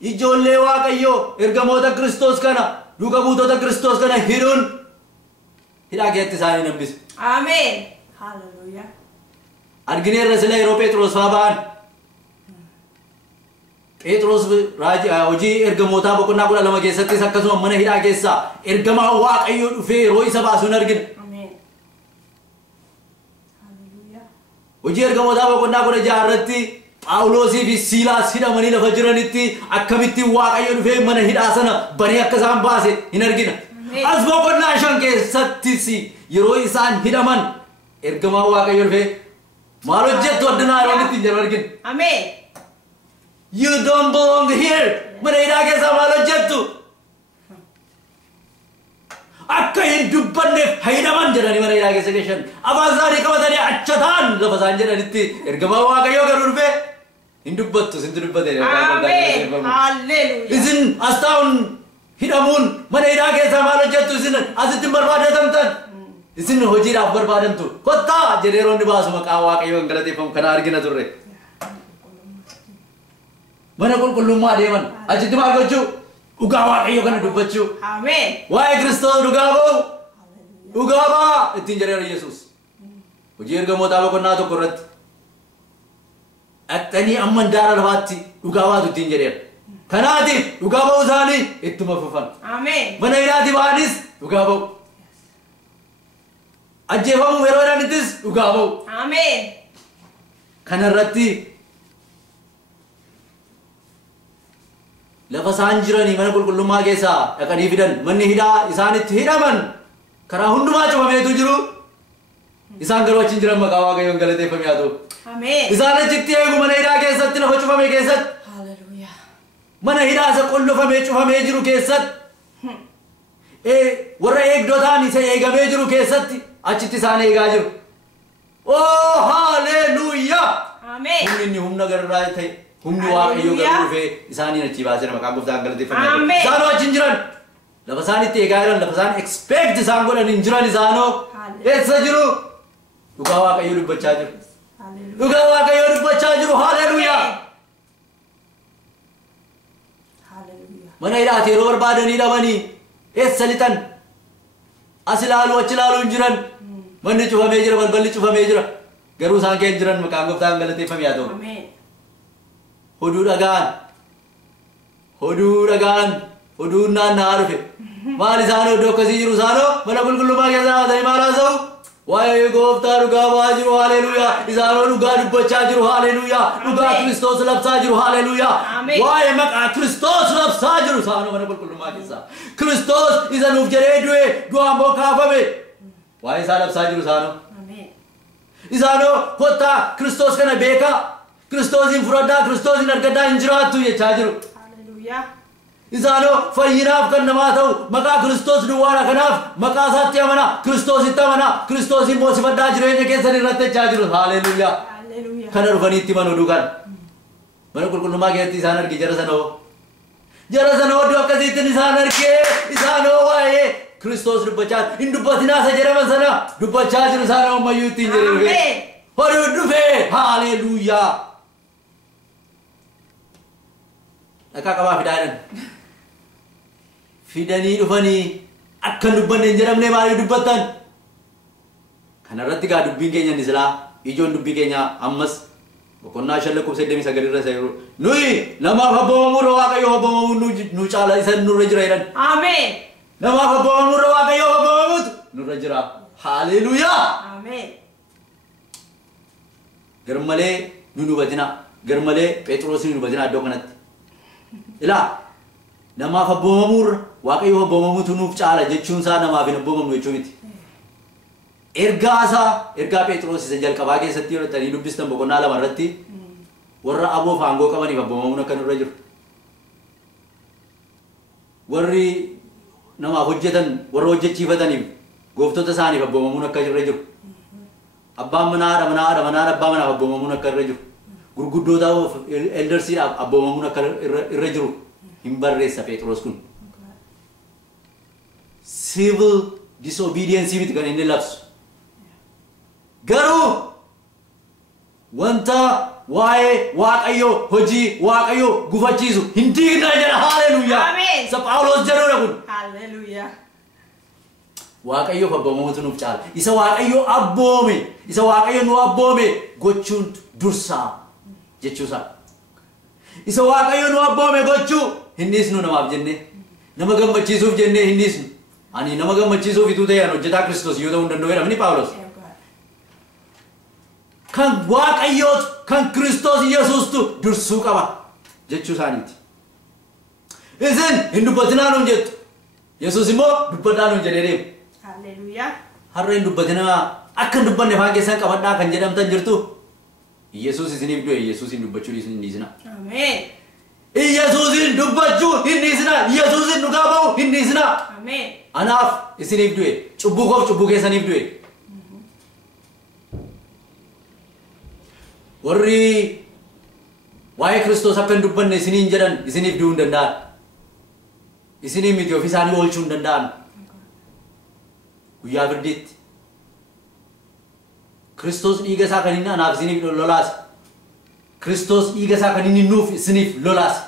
ijoollee waaqayyoo ergamoota Kiristoos kana duuka buutota Kiristoos kana hiruun hidhaa keessatti isaanii nambisu. Ameen. Hallelujah. Argineerra sila yeroo Phexros fa'aa ba'an. Phexros hojii ergamootaa boqonnaa 12 keessattis akkasuma mana hidhaa keessaa ergamaa waaqayyoo dhufee yeroo isa baasuun argina. Ameen. Hallelujah. Hojii ergamootaa boqonnaa 16 irratti Phaawulosii fi Siilaas hidhamanii lafa jiranitti akkamittiin waaqayyo dhufee mana hidhaa sana banee akka isaan baase hin argina. As boqonnaa 5 keessattis yeroo isaan hidhaman ergamaa waaqayyo dhufee maal hojjettu addunyaa yeroo ittiin jiru argina. Ameen. You don't belong here. Mana hidhaa keessa maal hojjettu? Akka hin dubbanneef hidhaman jedhanii mana hidhaa keessa geessan. Afaan isaanii qabatanii achataan lafa isaan jedhanitti ergamaa waaqayyoo garuu dhufee hin dubbattu sintu dubbate. Ameen. Hallelujah. Isin asxaa'uun hidhamuun mana hidhaa keessa maal hojjettu isin asitti hin barbaadatamtan? Isin hojiidhaaf barbaadamtu. Kottaa jedhee yeroo inni baasu maqaa waaqayyoo hin galateeffamu kana argina turre. Mana qulqullummaa deeman achitti maal gochuu? Dhugaa waaqayyoo kana dubbachuu. Ameen. Waa'ee Kiristoos dhugaa ba'u. Dhugaa ba'a ittiin jedheera Yesuus. Hojii ergamootaa boqonnaa 1 irratti dhaqxanii amma daara lafaatti dhugaa baatu ittiin jedheera. Kanaatiif dhugaa ba'uu isaanii ittuma fufan. Ameen. Mana hidhaatii ba'anis dhugaa ba'u. Ajjeefamuu yeroo jedhanittis dhugaa ba'u. Ameen. Kanarratti lafa isaan jiranii mana qulqullummaa keessaa dhaqanii fidan manni hidhaa isaanitti hidhaman karaa hundumaa cufameetu jiru. Isaan garuu achi hin jiran maqaa waaqayyoon galateeffame haa ta'u. Ameen. Isaan achitti eegu mana hidhaa keessatti lafa cufame keessatti. Hallelujah. Mana hidhaa isa qollofamee cufamee jiru keessatti. Warra eegdotaan isa eegamee jiru keessatti achitti isaan eegaa jiru. Oh hallelujah. Ameen. Humni inni humna garraa ta'e. Humni waaqayyoo garuu dhufee isaaniin achi baasee maqaan gooftaan galateeffame. Ameen. Isaanoo achi hin jiran. Lafa isaanitti eegaa jiran lafa isaan expect isaan godhan hin jiran isaanoo eessa jiru? Dhugaa waaqayyoo dubbachaa jiru. Dhugaa waaqayyoo dubbachaa jiru. Hallelujah. Hallelujah. Mana hidhaati yeroo barbaadanii dhabanii eessa lixan? As ilaalu achi ilaalu hin jiran. Manni cufamee jira balballi cufamee jira. Garuu isaan keessa jiran maqaan gooftaan galateeffame haa ta'u. Ameen. Hoduu dhagaan hoduun naanna'aa dhufe maal isaan iddoo akkasii jiru isaanoo mana qulqullummaa keessa dhaabbatanii maal haasa'u? Waa'ee gooftaa dhugaa ba'aa jiru haleluuyaa. Isaanoo dhugaa dubbachaa jiru haleluuyaa. Dhugaa Kiristoos labsaa jiru haleluuyaa. Waa'ee maqaa Kiristoos labsaa jiru isaanoo mana qulqullummaa keessa. Kiristoos isa nuuf jedhee du'e du'aan immoo kaafame. Waa'ee isaa labsaa jiru isaanoo. Isaanoo kottaa Kiristoos kana beekaa. Kiristoosiin fudhadhaa Kiristoosiin argadhaa hin jiraattu jechaa jiru. Hallelujah. Isaanoo fayyinaaf kan namaa ta'u maqaa Kiristoos duwwaadha kanaaf maqaa isaatti amanaa Kiristoositti amanaa Kiristoosiin moosifadhaa jireenya keessan irratti jechaa jiru. Hallelujah. Hallelujah. Kana dhufanii itti manuu duukan mana qulqullummaa keessatti isaan arge jara sanoo iddoo akkasiitti isaan argee isaanoo waa'ee Kiristoos dubbachaa hin dubbatinaa isa jedhaman sana dubbachaa jiru isaanoo ammayyuu ittiin jedhe horii dhufee hallelujah. Dhakaa qabaa fidaa jedhan fidanii dhufanii akka dubbanne hin jedhamne maaliif dubbattan? Kanarratti gaa dubbiin keenya inni silaa ijoon dubbii keenya ammas boqonnaa 5:89 irra isa jiru nuyi namaaf abboomamuurra waaqayyoo abboomamuun nu caala isa nurra jira jedhan. Ameen. Namaaf abboomamuurra waaqayyoo abboomamuutu nurra jira. Hallelujah. Ameen. Garmalee nu hubatina garmalee Phexros nu hubatina iddoo kanatti. Ilaa namaaf abboomamuurra waaqayyoo abboomamuutu nuuf caala jechuun isaa namaaf hin abboomamnu jechuu miti. Ergaa Phexros isa jalqabaa keessatti yoo ta'anii dubbistan boqonnaa 2 irratti warra aboof aangoo qabaniif abboomamuun akka nurra jiru. Warri namaaf hojjetan warra hojjechiifataniif gooftota isaaniif abboomamuun akka irra jiru. Abbaan manaa abbaa manaaf abboomamuun akka irra jiru. Gurguddootaaf eldersiidhaaf abboomamuun akka irra jiru hin barreessa Phexros kun. Civil disobedience miti kan inni labsu. Garuu wanta waa'ee waaqayyo hojii waaqayyo gufachiisu hin diigna jedha. Haleluuyaa. Ameen. Isa Phaawulos jedhudha kun. Hallelujah. Waaqayyo abboomamuutu nuuf caala. Isa waaqayyo abboome, isa waaqayyo nu abboome gochuun dursaa jechuusaa. Isa waaqayyo nu abboome gochuu hin dhiisnu namaaf jennee, nama gammachiisuuf jennee hin dhiisnu. Ani nama gammachiisuuf ituu ta'e hojjetaa Kiristoos yoo ta'uu hin danda'u jedhamni Phaawulos. Kan waaqayyootu kan Kiristoos Yesuustu dursuu qaba jechuu isaaniiti. Isin hin dubbatinaa nuun jettu. Yesuus immoo dubbadhaa nuun jedhee deemu. Hallelujah. Har'a hin dubbatinaa akka hin dubbanne afaan keessan qabadhaa kan jedhamtan jirtu. Yesuus isiniif du'e Yesuusin dubbachuu hin dhiisina. Ameen. Yesuusin dubbachuu hin dhiisina. Yesuusin dhugaa ba'uu hin dhiisina. Ameen. Anaaf isiniif du'e cubbuu koof cubbuu keessaniif du'e. Warri waa'ee Kiristoos akka hin dubbanne isiniin jedhan isiniif du'uu hin danda'an. Isinii miti ofii isaanii oolchuu hin danda'an. Guyyaa birdiitti Kiristoos dhiiga isaa kan inni anaaf isiniif lolaase. Kiristoos dhiiga isaa kan inni nuuf isiniif lolaase.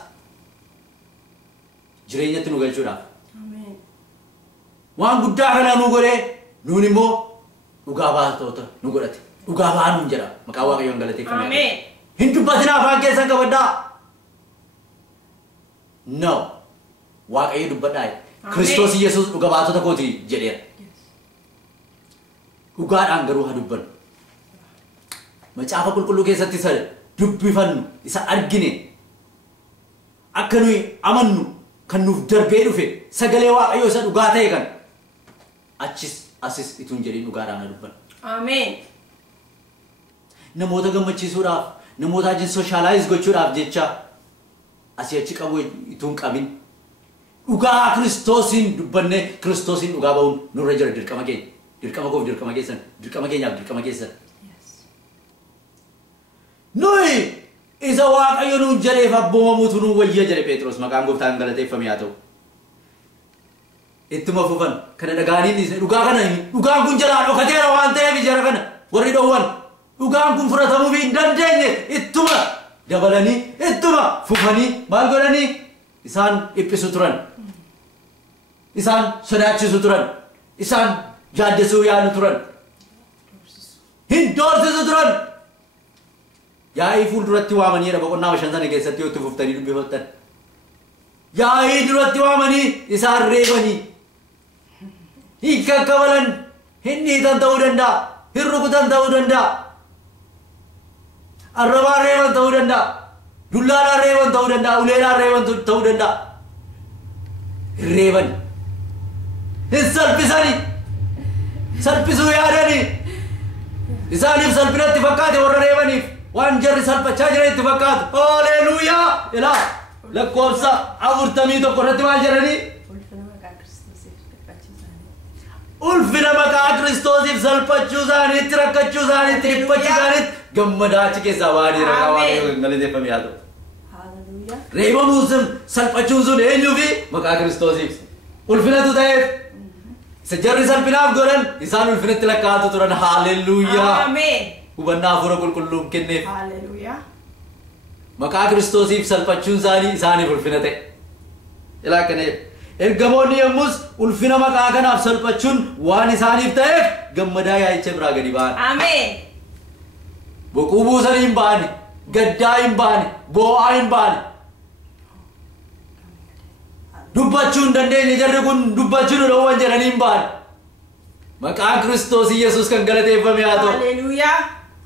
Jireenyatti nu galchuudhaaf. Ameen. Waan guddaa kana nu godhee nuun immoo dhugaa baatota nu godhate. Dhugaa ba'aa nuun jedha. Maqaa Waaqayyoon galateeffamee. Ameen. Hin dubbatinaa afaan keessan qabadhaa. No. Waaqayyo dubbadhaa. Kiristoos Yesuus dhuga baatota kooti jedheera. Dhugaadhaan garuu haa dubbannu. Macaafa qulqulluu keessatti isa dubbifannu, isa argine, akka nuyi amannu kan nuuf darbee dhufe sagalee Waaqayyoo isa dhugaa ta'e kan achis asis ituun jedhin dhugaadhaan haa dubbannu. Ameen. Namoota gammachiisuudhaaf, namoota wajjin sooshaalaayis gochuudhaaf jecha asii achi qabu ituun qabin. Dhugaa Kiristoosiin dubbannee Kiristoosiin dhugaa ba'uun nurra jira dirqama keenya. Dirqama koof dirqama keessan, dirqama keenyaaf dirqama keessan. Nuyi isa Waaqayyo nuun jedheef abboomamuutu nuun wayya jedhe Phexros maqaan Gooftaan galateeffame haa ta'u. Ittuma fufan kana dhagaanii dhiisne dhugaa kana dhugaan kun jalaa dhokateera waan ta'eef jara kana warri dhowwan dhugaan kun fudhatamuu hin dandeenye ittuma dabalanii ittuma fufanii maal godhanii isaan dhiphisu turan. Isaan sodaachisu turan. Isaan jaaddesuu yaadu turan. Hin doorsisu turan. Yaa'ii fuulduratti waamanii boqonnaa 5 sana keessatti yoo itti fuftanii dubbifattan. Yaa'ii duratti waamanii isaan reebanii. Hin kakkabalan, hin dhiitan ta'uu danda'a, hin rukutan ta'uu danda'a. Arrabaan reeban ta'uu danda'a, dullaadhaan reeban ta'uu danda'a, uleedhaan reeban ta'uu danda'a. Hin reeban. Hin salphisanii. Salphisuu yaadanii. Isaaniif salphinatti fakkaate warra reebaniif. Waan jarri salphachaa jiran itti fakkaatu. Haleluuyaa! Ilaa lakkoofsa 41 irratti maal jedhanii? Ulfina maqaa Kiristoosiif salphachuu isaaniitti, rakkachuu isaaniitti, dhiphachuu isaaniitti gammadaa achi keessaa waan maqaa Waaqayyoon galateeffame haa ta'u. Reebamuun sun salphachuun sun eenyuufi maqaa Kiristoosiif ulfinatu ta'eef. Isa jarri salphinaaf godhan isaan ulfinatti lakkaa'atu turan. Haleluuyaa! Ameen. Hubannaa hafuura qulqulluun kenneef. Hallelujah. Maqaa Kiristoosiif salphachuun isaanii isaaniif ulfina ta'e. Ilaa kaneef ergamoonni yommus ulfina maqaa kanaaf salphachuun waan isaaniif ta'eef gammadaa yaa'icha biraa gadi ba'an. Ameen. Boquu buusanii hin ba'ani, gaddaa hin ba'ani, boo'aa hin ba'ani. Dubbachuu hin dandeenye jarri kun dubbachuu nu dhowwan jedhanii hin ba'ani. Maqaa Kiristoos Yesuus kan galateeffame haa ta'u. Hallelujah.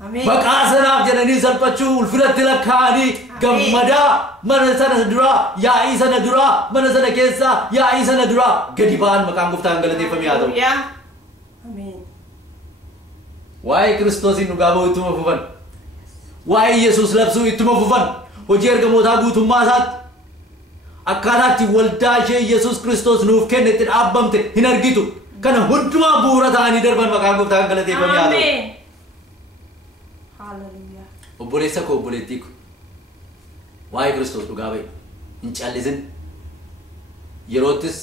Ameen. Maqaa sanaaf jedhanii salphachuu ulfinatti lakkaa'anii gammadaa mana sana duraa yaa'ii sana duraa mana sana keessaa yaa'ii sana duraa gadi ba'an maqaan Gooftaan galateeffame haa ta'u. Ameen. Waa'ee Kiristoosiin dhugaa ba'uu ittuma fufan. Waa'ee Yesuus labsuu ittuma fufan. Hojii ergamootaa guutummaa isaatti akkaataa itti waldaa ishee Yesuus Kiristoos nuuf kenne itti dhaabbamte hin argitu. Kana hundumaa bu'uura ta'anii darban maqaan Gooftaan galateeffame haa ta'u. Ameen. Hallelujah. Obboleessa koo obboleettii ko waa'ee Kiristoos dhugaa ba'i hin callisin. Yeroottis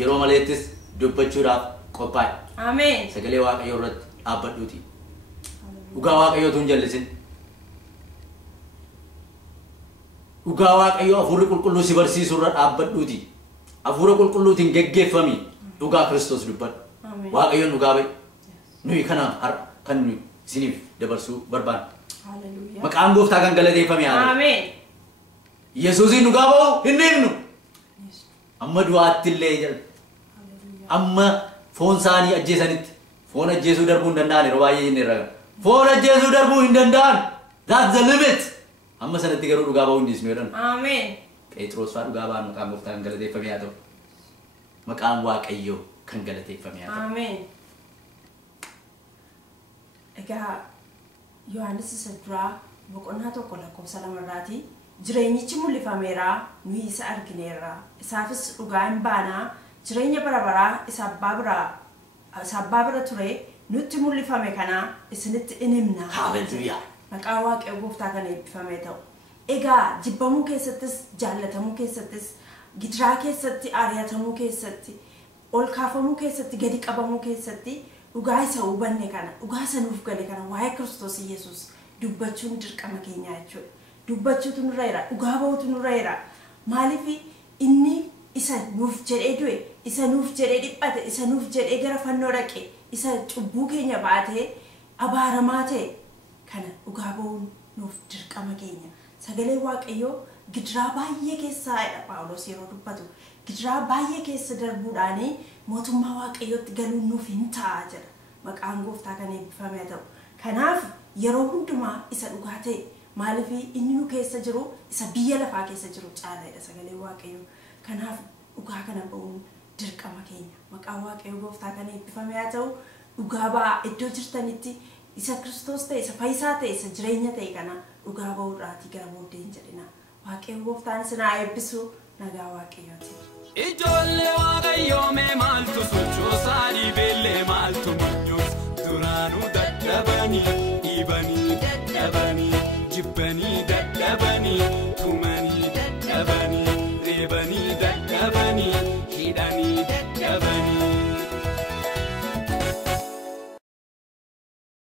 yeroo maleettis dubbachuudhaaf qophaa'e. Ameen. Sagalee Waaqayyoo irratti dhaabbadhuuti. Dhugaa Waaqayyootu hin jallisin. dhugaa waaqayyo hafuurri qulqulluu si barsiisuu irra dhaabbadhuuti hafuura qulqulluutiin geggeeffami dhugaa Kiristoos dubbadhu waaqayyoon dhugaa ba'i nuyi kana har kan isiniif dabarsuu barbaanna maqaan gooftaa kan galateeffame Ameen. Yesuusin dhugaa ba'u hin dhiifnu amma du'aatti illee jedha amma foon isaanii ajjeesanitti foon ajjeesuu darbuu hin danda'an yeroo baay'ee jennee irraa foon ajjeesuu darbuu hin danda'an that's the limit amma sanatti garuu dhugaa ba'uu hin dhiisnu jedhan Ameen. Phexros fa'aa dhugaa ba'an maqaan gooftaa kan galateeffame haa ta'u maqaan waaqayyoo kan galateeffame haa ta'u Ameen. Egaa Yohaannis isa duraa boqonnaa tokko lakkoofsa 2 irraati jireenyichi mul'ifameera nuyi isa argineerra isaafis dhugaa hin baanaa jireenya bara baraa isa abbaa bira ture nutti mul'ifame kana isinitti in himna. Hallelujah. Maqaa waaqayyoo gooftaa kana eebbifamee ta'u. Egaa jibbamuu keessattis jaallatamuu keessattis gidiraa keessatti ari'atamuu keessatti ol kaafamuu keessatti gadi qabamuu keessatti dhugaa isa hubanne kana dhugaa isa nuuf gale kana waa'ee Kiristoos Yesuus dubbachuun dirqama keenya jechuudha. Dubbachuutu nurra jira dhugaa ba'uutu nurra jira maaliif inni isa nuuf jedhee du'e isa nuuf jedhee dhiphate isa nuuf jedhee gara fannoo dhaqe isa cubbuu keenya baatee abaaramaa ta'e kana dhugaa ba'uun nuuf dirqama keenya. Sagalee waaqayyoo gidiraa baay'ee keessaa Phaawulos yeroo dubbatu gidiraa baay'ee keessa darbuudhaan mootummaa waaqayyootti galuun nuuf hin ta'a jedha. Maqaan gooftaa kan eebbifamee ta'u. Kanaaf yeroo hundumaa isa dhugaa ta'e maaliif inni nu keessa jiru isa biyya lafaa keessa jiru caalaadha sagalee waaqayyoo. Kanaaf dhugaa kana ba'uun dirqama keenya. Maqaan waaqayyoo gooftaa kan eebbifamee ta'u dhugaa ba'aa iddoo jirtanitti isa Kiristoos ta'e isa fayyisaa ta'e isa jireenya ta'e kana dhugaa ba'uudhaatii gara booddee hin jedhina. Waaqayyo gooftaan isin haa eebbisu nagaa waaqayyooti. Ijoollee waaqayyoo mee maaltu sochoosaa dhiibellee maaltu munyuus duraanuu dadhabanii dhiibanii dadhabanii jibbanii